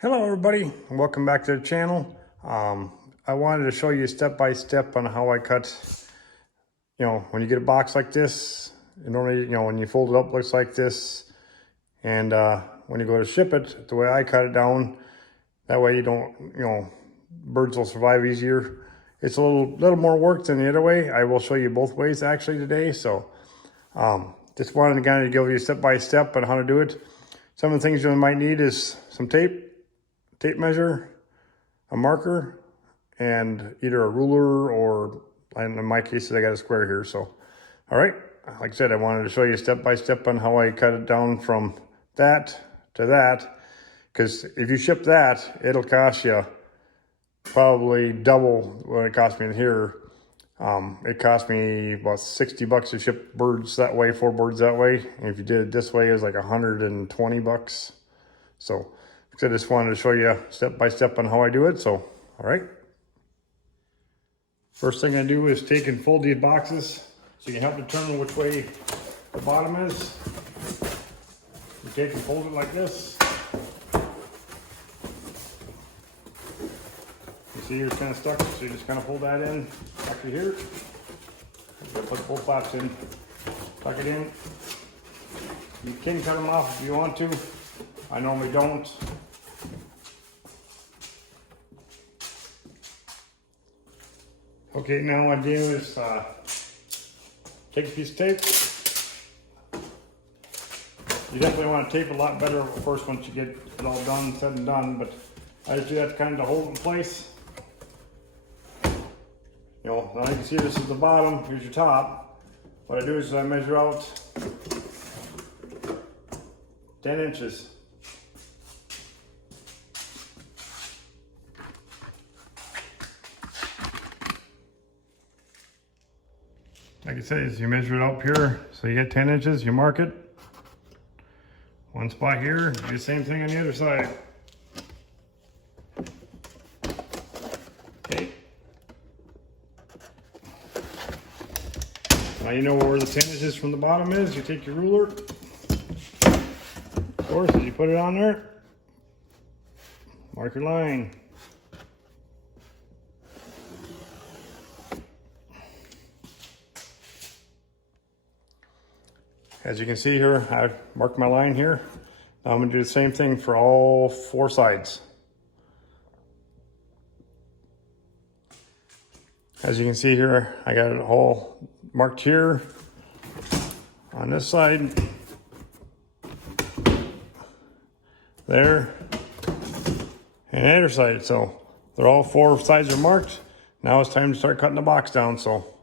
Hello everybody, welcome back to the channel. I wanted to show you step by step on how I cut, when you get a box like this, normally, when you fold it up, it looks like this. And when you go to ship it, the way I cut it down, that way you don't, birds will survive easier. It's a little more work than the other way. I will show you both ways actually today. So just wanted to kind of give you a step by step on how to do it. Some of the things you might need is some tape measure, a marker, and either a ruler or, in my case, I got a square here. So, all right, like I said, I wanted to show you step by step on how I cut it down from that to that, because if you ship that, it'll cost you probably double what it cost me in here. It cost me about 60 bucks to ship birds that way, 4 birds that way. And if you did it this way, it was like 120 bucks. So I just wanted to show you step by step on how I do it. So, all right. First thing I do is take and fold these boxes so you can help determine which way the bottom is. You take and fold it like this. You see it's kind of stuck, so you just kind of fold that in after here. Put both flaps in, tuck it in. You can cut them off if you want to. I normally don't. Okay, now what I do is take a piece of tape. You definitely want to tape a lot better, of course, once you get it all done, said and done, but I just do that to kind of hold it in place. Now you can see this is the bottom, here's your top. What I do is I measure out 10 inches. Like I said, is you measure it up here, so you get 10 inches, you mark it. One spot here, do the same thing on the other side. Okay. Now you know where the 10 inches from the bottom is. You take your ruler, of course, as you put it on there, mark your line. As you can see here, I've marked my line here. Now I'm going to do the same thing for all 4 sides. As you can see here, I got it all marked here on this side, there, and the other side. So they're all 4 sides are marked. Now it's time to start cutting the box down. So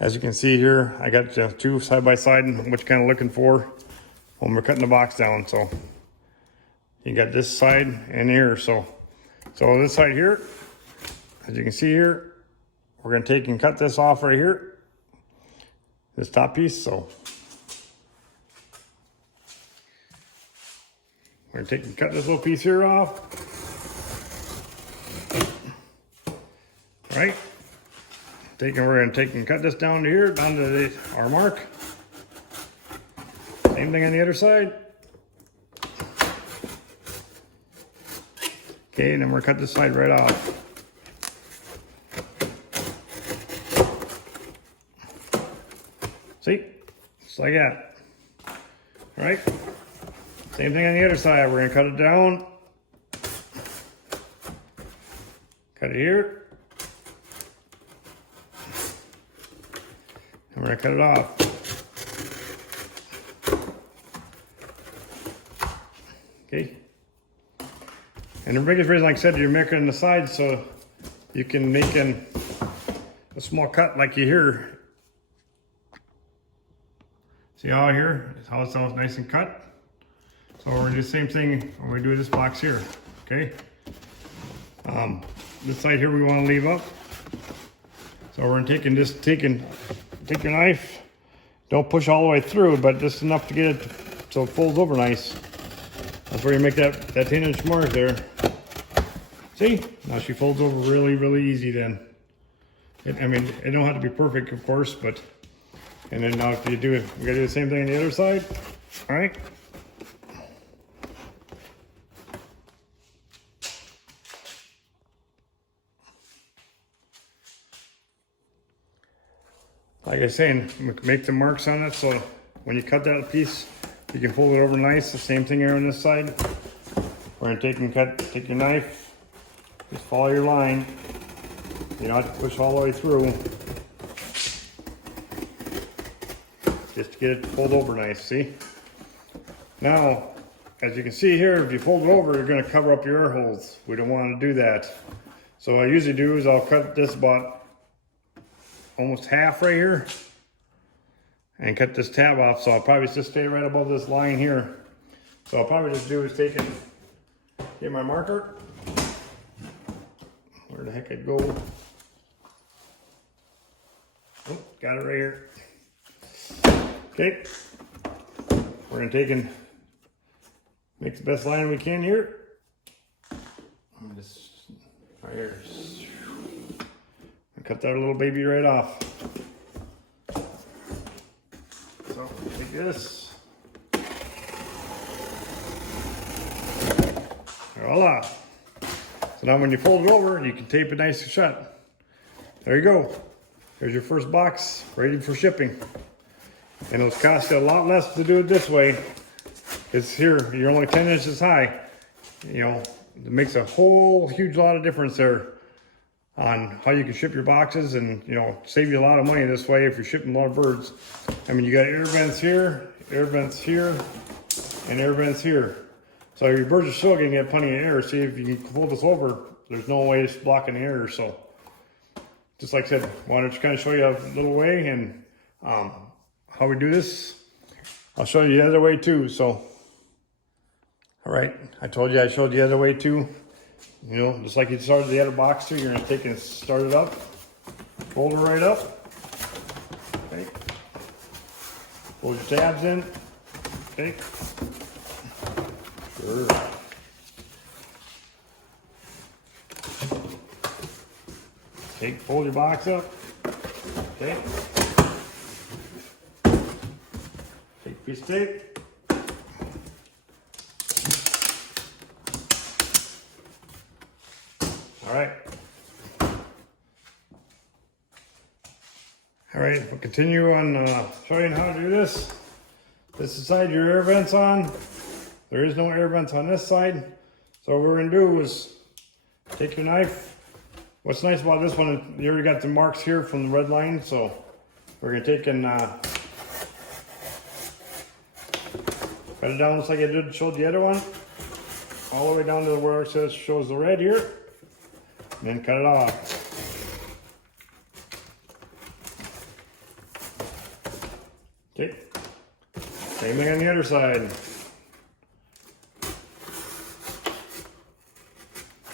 as you can see here, I got 2 side by side, what you're kind of looking for when we're cutting the box down. So you got this side and here. So this side here, as you can see here, we're going to take and cut this off right here, this top piece. So we're going to take and cut this little piece here off. All right. We're going to take and cut this down to here, down to our mark. Same thing on the other side. Okay, and then we're going to cut this side right off. See? Just like that. All right? Same thing on the other side. We're going to cut it down. Cut it here. And we're going to cut it off. Okay. And the biggest reason, like I said, you're making on the sides so you can make a small cut like you hear. See how here? It's how it's all nice and cut. So we're going to do the same thing when we do this box here. Okay. This side here we want to leave up. So we're going to take your knife, don't push all the way through, but just enough to get it so it folds over nice. That's where you make that 10-inch mark there. See? Now she folds over really, really easy then. It don't have to be perfect, of course, but, and then now if you do it, we gotta do the same thing on the other side. All right? like I was saying, make the marks on it so when you cut that piece, you can fold it over nice. The same thing here on this side. We're gonna take your knife, just follow your line. You don't have to push all the way through. Just to get it to fold over nice, see? Now, as you can see here, if you fold it over, you're gonna cover up your air holes. We don't wanna do that. So what I usually do is I'll cut this about almost half right here and cut this tab off, so I'll probably just stay right above this line here. So I'll probably just do is get my marker. Where the heck it go? Oh, got it right here. Okay, we're gonna take and make the best line we can here. Just right here. Cut that little baby right off. So take this. Voila. So now when you fold it over, you can tape it nice and shut. There you go. There's your first box ready for shipping. And it'll cost you a lot less to do it this way. It's here, you're only 10 inches high. You know, it makes a whole huge lot of difference there on how you can ship your boxes, and you know, save you a lot of money this way if you're shipping a lot of birds. I mean, you got air vents here, and air vents here. So your birds are still gonna get plenty of air. See, if you can fold this over, there's no way it's blocking the air. So just like I said, wanted to kind of show you a little way and how we do this. I'll show you the other way too. So, all right, I told you I showed you the other way too. You know, just like you started the other box too, you're gonna take and start it up, fold it right up, okay. Fold your tabs in, okay. Sure. Okay, fold your box up, okay. Take a piece of tape. All right, we'll continue on showing how to do this. This is the side your air vent's on. There is no air vents on this side. So what we're gonna do is take your knife. What's nice about this one, you already got the marks here from the red line. So we're gonna take and cut it down just like I showed the other one. All the way down to where it says shows the red here. And then cut it off. Okay, same thing on the other side.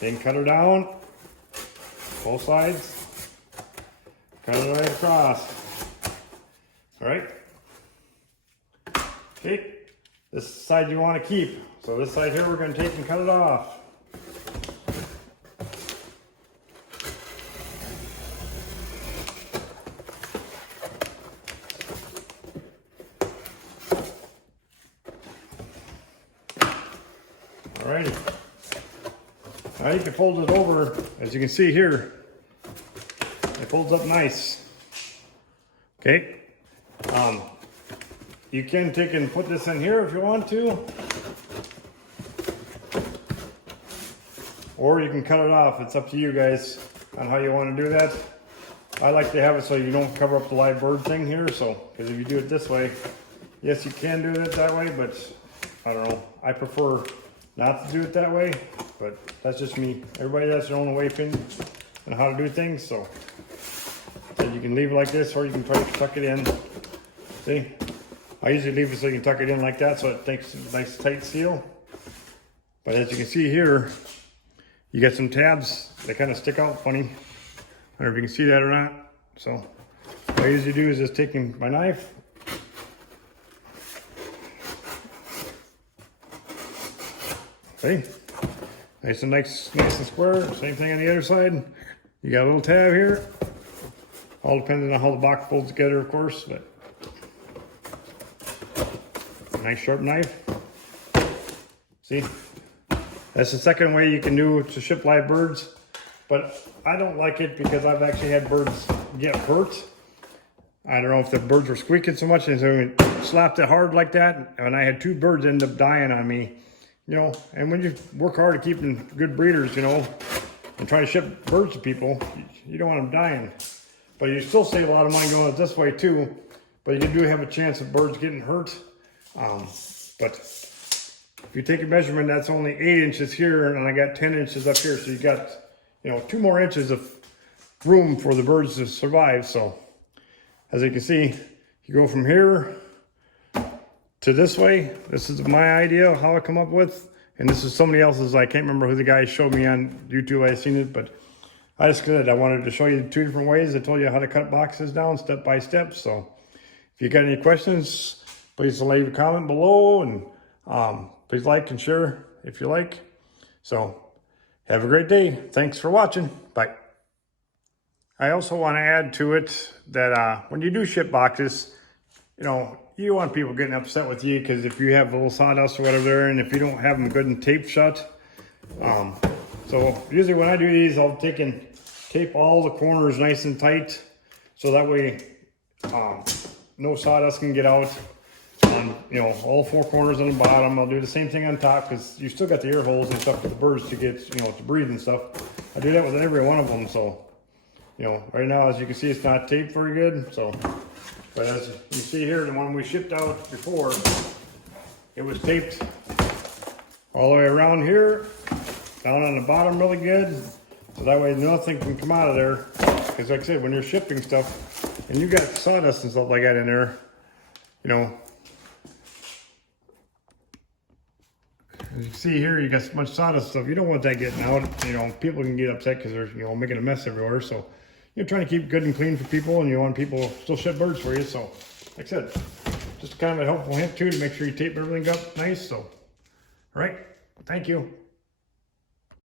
Then cut her down, both sides, cut it right across. All right. Okay, this side you want to keep. So this side here, we're going to take and cut it off. Alrighty. Now you can fold it over, as you can see here. It folds up nice. Okay. You can take and put this in here if you want to. Or you can cut it off. It's up to you guys on how you want to do that. I like to have it so you don't cover up the live bird thing here. So, because if you do it this way, yes, you can do it that way, but I don't know. I prefer not to do it that way, but that's just me. Everybody has their own way on how to do things. So you can leave it like this, or you can try to tuck it in. See? I usually leave it so you can tuck it in like that, so it takes a nice tight seal. But as you can see here, you got some tabs that kind of stick out funny. I don't know if you can see that or not. So what I usually do is just taking my knife, okay, nice and square. Same thing on the other side. You got a little tab here. All depending on how the box folds together, of course, but nice sharp knife. See, that's the second way you can do to ship live birds, but I don't like it because I've actually had birds get hurt I don't know if the birds were squeaking so much and so we slapped it hard like that, and I had 2 birds end up dying on me. You know, and when you work hard at keeping good breeders, you know, and try to ship birds to people, you don't want them dying. But you still save a lot of money going this way too, but you do have a chance of birds getting hurt. But if you take a measurement, that's only 8 inches here, and I got 10 inches up here, so you got, you know, 2 more inches of room for the birds to survive. So as you can see, you go from here to this way. This is my idea of how I come up with, and this is somebody else's. I can't remember who the guy showed me on YouTube. I seen it, but I just did. I wanted to show you 2 different ways. I told you how to cut boxes down step by step. So if you got any questions, please leave a comment below, and please like and share if you like. So have a great day. Thanks for watching. Bye. I also want to add to it that when you do ship boxes, you know, you don't want people getting upset with you because if you have a little sawdust or whatever there, and if you don't have them good and taped shut. So usually when I do these, I'll take and tape all the corners nice and tight, so that way no sawdust can get out on, you know, all 4 corners on the bottom. I'll do the same thing on top because you still got the air holes and stuff for the birds to get, you know, to breathe and stuff. I do that with every one of them. So, you know, right now, as you can see, it's not taped very good. So, but as you see here, the one we shipped out before, it was taped all the way around here, down on the bottom really good. So that way nothing can come out of there. Because like I said, when you're shipping stuff and you got sawdust and stuff like that in there, you know, as you see here, you got so much sawdust stuff. You don't want that getting out. You know, people can get upset because they're, you know, making a mess everywhere. So you're trying to keep good and clean for people, and you want people to still ship birds for you. So like I said, just kind of a helpful hint too, to make sure you tape everything up nice. So, all right, thank you.